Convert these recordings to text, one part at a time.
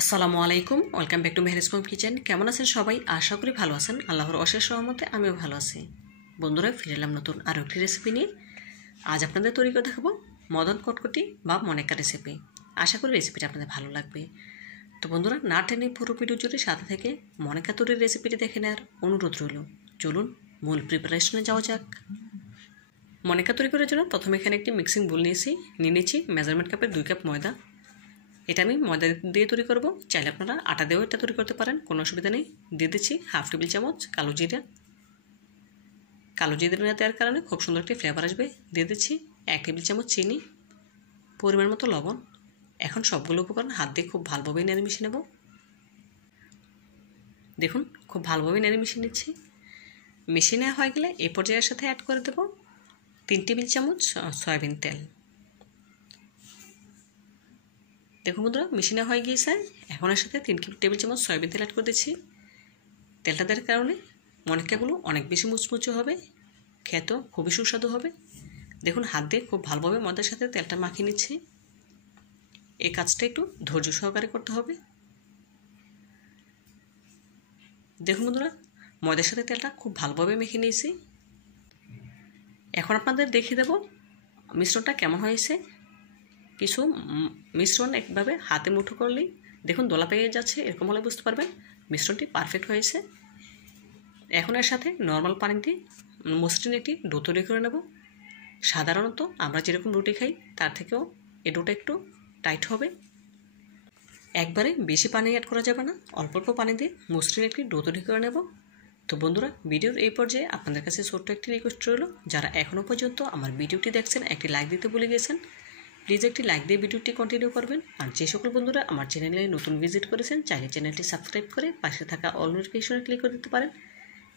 আসসালামু আলাইকুম, welcome back to Mehriz home kitchen. কেমন আছেন সবাই? আশা করি ভালো আছেন। আল্লাহর অশেষ রহমতে আমিও ভালো আছি। বন্ধুরা, ফিরে এলাম নতুন আরও একটি রেসিপি নিয়ে। আজ আপনাদের তৈরি করে দেখাবো মদন কটকটি বা মনেকা রেসিপি। আশা করি রেসিপিটা আপনাদের ভালো লাগবে। তো বন্ধুরা, না টেনে পুরো ভিডিও জুড়ে সাথে থেকে মনেকা তৈরির রেসিপিটি দেখে নেওয়ার অনুরোধ রইল। চলুন মূল প্রিপারেশনে যাওয়া যাক। মনেকা তৈরি করার জন্য প্রথমে এখানে একটি মিক্সিং বোল নিয়েছি মেজারমেন্ট কাপের 2 কাপ ময়দা। এটা আমি ময়দা দিয়ে তৈরি করব। চাইলে আপনারা আটা দিয়েও এটা তৈরি করতে পারেন, কোনো অসুবিধা নেই। দিয়ে দিচ্ছি হাফ টেবিল চামচ কালো জিরা দেওয়ার কারণে খুব সুন্দর একটি ফ্লেভার আসবে। দিয়ে দিচ্ছি 1 টেবিল চামচ চিনি, পরিমাণ মতো লবণ। এখন সবগুলো উপকরণ হাত দিয়ে খুব ভালোভাবে নেড়ে মিশিয়ে নেব। দেখুন, খুব ভালোভাবে নেড়ে মিশিয়ে নিচ্ছি। মিশিয়ে নেওয়া হয়ে গেলে এই পর্যায়ের সাথে অ্যাড করে দেব 3 টেবিল চামচ সয়াবিন তেল। দেখুন বন্ধুরা, মিশিয়ে হয়ে গিয়েছে। এখন এর সাথে 3 টেবিল চামচ সয়াবিন তেল অ্যাড করে দিচ্ছি। তেলটা দেওয়ার কারণে মনেকাগুলো অনেক বেশি মুচমুচে হবে, খেতেও খুবই সুস্বাদু হবে। দেখুন, হাত দিয়ে খুব ভালোভাবে ময়দার সাথে তেলটা মাখিয়ে নিচ্ছি। এই কাজটা একটু ধৈর্য সহকারে করতে হবে। দেখুন বন্ধুরা, ময়দার সাথে তেলটা খুব ভালোভাবে মেখে নিয়েছি। এখন আপনাদের দেখিয়ে দেব মিশ্রণটা কেমন হয়েছে। কিছু মিশ্রণ একভাবে হাতে মুঠো করলেই দেখুন দলা পেয়ে যাচ্ছে, এরকম হলে বুঝতে পারবেন মিশ্রণটি পারফেক্ট হয়েছে। এখন এর সাথে নর্মাল পানি দিয়ে মসৃণ একটি ডো তৈরি করে নেব। সাধারণত আমরা যেরকম রুটি খাই তার থেকেও এই ডোটা একটু টাইট হবে। একবারে বেশি পানি অ্যাড করা যাবে না, অল্প অল্প পানি দিয়ে মসৃণ একটি ডো তৈরি করে নেব। তো বন্ধুরা, ভিডিওর এই পর্যায়ে আপনাদের কাছে ছোট্ট একটি রিকোয়েস্ট রইল, যারা এখনও পর্যন্ত আমার ভিডিওটি দেখছেন একটি লাইক দিতে ভুলে গেছেন, প্লিজ একটি লাইক দিয়ে ভিডিওটি কন্টিনিউ করবেন। আর যে সকল বন্ধুরা আমার চ্যানেলে নতুন ভিজিট করেছেন চাইলে চ্যানেলটি সাবস্ক্রাইব করে পাশে থাকা অল নোটিফিকেশনে ক্লিক করে দিতে পারেন।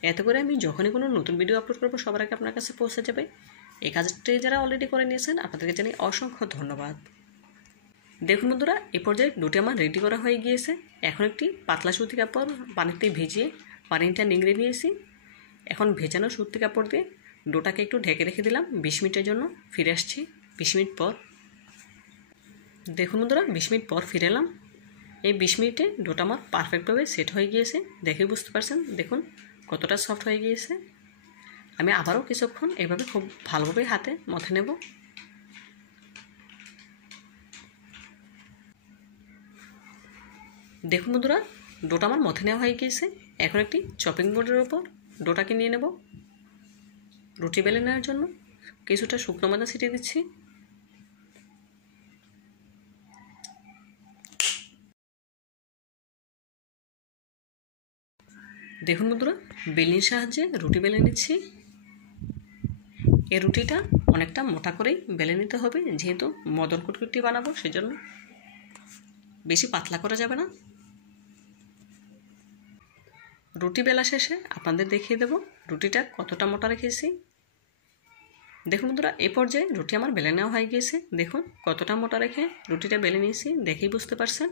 এতে করে আমি যখনই কোনো নতুন ভিডিও আপলোড করবো সবার আগে আপনার কাছে পৌঁছে যাবে। এই কাজটি যারা অলরেডি করে নিয়েছেন আপনাদেরকে জানাই অসংখ্য ধন্যবাদ। দেখুন বন্ধুরা, এই পর্যায়ে ডোটি আমার রেডি করা হয়ে গিয়েছে। এখন একটি পাতলা সুতি কাপড় পানিতে ভিজিয়ে পানিটা নিংড়ে নিয়েছি। এখন ভেজানো সুতি কাপড় দিয়ে ডোটাকে একটু ঢেকে রেখে দিলাম 20 মিনিটের জন্য। ফিরে আসছি 20 মিনিট পর। দেখুন বন্ধুরা, 20 মিনিট পর ফিরে এলাম। এই 20 মিনিটে ডোটা আমার পারফেক্টভাবে সেট হয়ে গিয়েছে, দেখে বুঝতে পারছেন। দেখুন কতটা সফট হয়ে গিয়েছে। আমি আবারও কিছুক্ষণ এভাবে খুব ভালোভাবে হাতে মথে নেব। দেখুন বন্ধুরা, ডোটা আমার মথে নেওয়া হয়ে গিয়েছে। এখন একটি চপিং বোর্ডের ওপর ডোটাকে নিয়ে নেব। রুটি বেলে নেওয়ার জন্য কিছুটা শুকনো ময়দা ছিটিয়ে দিচ্ছি। দেখুন বন্ধুরা, বেলনির সাহায্যে রুটি বেলে নিচ্ছি। এই রুটিটা অনেকটা মোটা করেই বেলে নিতে হবে, যেহেতু মদন কটকটি বানাবো সেজন্য বেশি পাতলা করা যাবে না। রুটি বেলা শেষে আপনাদের দেখিয়ে দেব রুটিটা কতটা মোটা রেখেছি। দেখুন বন্ধুরা, এই পর্যায়ে রুটি আমার বেলে নেওয়া হয়ে গিয়েছে। দেখুন কতটা মোটা রেখে রুটিটা বেলে নিয়েছি, দেখেই বুঝতে পারছেন।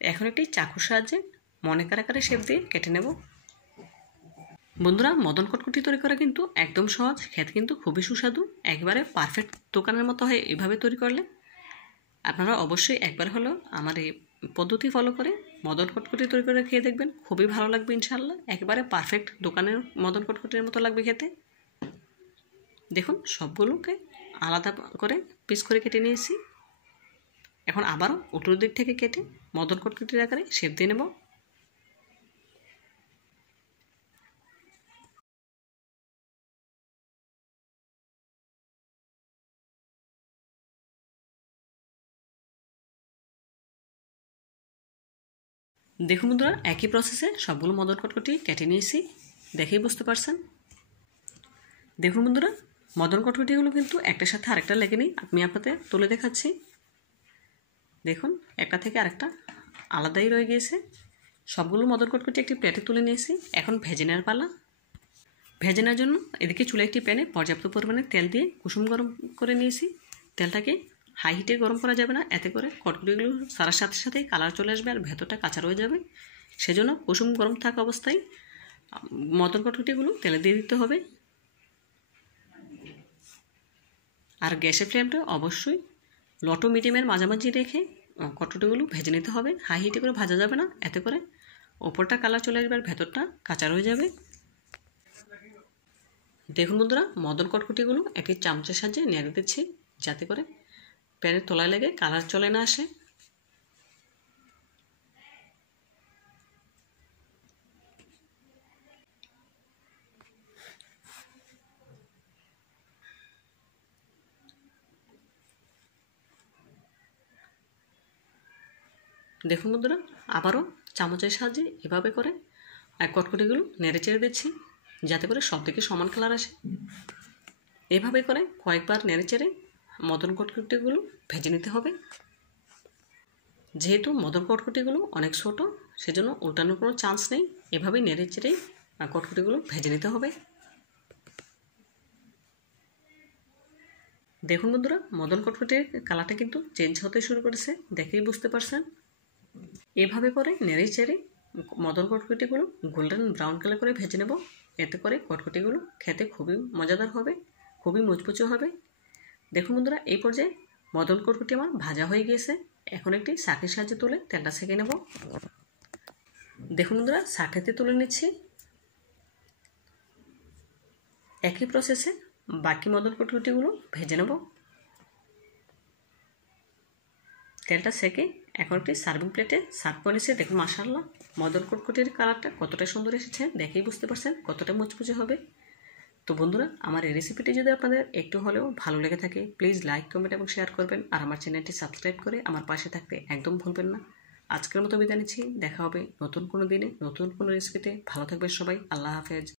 এখন একটি চাকুর সাহায্যে মনেকার আকারে শেপ দিয়ে কেটে নেব। বন্ধুরা, মদন কটকটি তৈরি করা কিন্তু একদম সহজ, খেতে কিন্তু খুবই সুস্বাদু, একেবারে পারফেক্ট দোকানের মতো হয় এভাবে তৈরি করলে। আপনারা অবশ্যই একবার হলেও আমার এই পদ্ধতি ফলো করে মদন কটকটি তৈরি করে খেয়ে দেখবেন, খুবই ভালো লাগবে ইনশাআল্লাহ। একেবারে পারফেক্ট দোকানের মদন কটকটির মতো লাগবে খেতে। দেখুন সবগুলোকে আলাদা করে পিস করে কেটে নিয়েছি। এখন আবারও উল্টো দিক থেকে কেটে মদন কটকটির আকারে শেপ দিয়ে নেব। দেখুন বন্ধুরা, একই প্রসেসে সবগুলো মদন কটকটি কেটে নিয়েছি, দেখেই বুঝতে পারছেন। দেখুন বন্ধুরা, মদন কটকটিগুলো কিন্তু একটার সাথে আরেকটা লেগে নেই, আমি আপনাদের তুলে দেখাচ্ছি। দেখুন একটা থেকে আরেকটা আলাদাই রয়ে গিয়েছে। সবগুলো মদন কটকটি একটি প্লেটে তুলে নিয়েছি। এখন ভেজে নেওয়ার পালা। ভেজে নেওয়ার জন্য এদিকে চুলে একটি প্যানে পর্যাপ্ত পরিমাণে তেল দিয়ে কুসুম গরম করে নিয়েছি। তেলটাকে হাই হিটে গরম করা যাবে না, এতে করে কটকটিগুলো সারার সাথে সাথেই কালার চলে আসবে আর ভেতরটা কাঁচা রয়ে যাবে। সেজন্য কুসুম গরম থাকা অবস্থায় মদন কটকটিগুলো তেলে দিয়ে দিতে হবে। আর গ্যাসের ফ্লেমটা অবশ্যই লো টু মিডিয়ামের মাঝামাঝি রেখে কটকটিগুলো ভেজে নিতে হবে। হাই হিটে করে ভাজা যাবে না, এতে করে ওপরটা কালার চলে আসবে আর ভেতরটা কাঁচা রয়ে যাবে। দেখুন বন্ধুরা, মদন কটকটিগুলো একটি চামচের সাহায্যে নেড়ে দিচ্ছি, যাতে করে প্যানের তলায় লেগে কালার চলে না আসে। দেখুন বন্ধুরা, আবারও চামচের সাহায্যে এভাবে করে কটকটিগুলো নেড়ে চেড়ে দিচ্ছি, যাতে করে সব দিকে সমান কালার আসে। এভাবে করে কয়েকবার নেড়ে চেড়ে মদন কটকটিগুলো ভেজে নিতে হবে। যেহেতু মদন কটকটিগুলো অনেক ছোটো, সেজন্য উল্টানোর কোনো চান্স নেই। এভাবেই নেড়ে চেড়েই কটকটিগুলো ভেজে নিতে হবে। দেখুন বন্ধুরা, মদন কটকটির কালারটা কিন্তু চেঞ্জ হতে শুরু করেছে, দেখেই বুঝতে পারছেন। এভাবে করে নেড়ে চেড়ে মদন কটকটিগুলো গোল্ডেন ব্রাউন কালার করে ভেজে নেব, এতে করে কটকটিগুলো খেতে খুবই মজাদার হবে, খুবই মুচমুচে হবে। দেখুন বন্ধুরা, এই পর্যায়ে মদন কটকটি আমার ভাজা হয়ে গিয়েছে। এখন একটি ছাঁকনির সাহায্যে তুলে তেলটা সেঁকে নেব। দেখুন বন্ধুরা, ছাঁকনিতে তুলে নিচ্ছি। একই প্রসেসে বাকি মদন কটকটিগুলো ভেজে নেব। তেলটা সেঁকে এখন একটি সার্ভিং প্লেটে সার্ভ করে নিচ্ছি। দেখুন মাশাআল্লাহ, মদন কটকটির কালারটা কতটা সুন্দর এসেছে, দেখেই বুঝতে পারছেন কতটা মুচমুচে হবে। তো বন্ধুরা, আমার এই রেসিপিটি যদি আপনাদের একটু হলেও ভালো লেগে থাকে, প্লিজ লাইক, কমেন্ট এবং শেয়ার করবেন। আর আমার চ্যানেলটি সাবস্ক্রাইব করে আমার পাশে থাকতে একদম ভুলবেন না। আজকের মতো বিদায় নিচ্ছি, দেখা হবে নতুন কোনো দিনে নতুন কোনো রেসিপিতে। ভালো থাকবেন সবাই, আল্লাহ হাফেজ।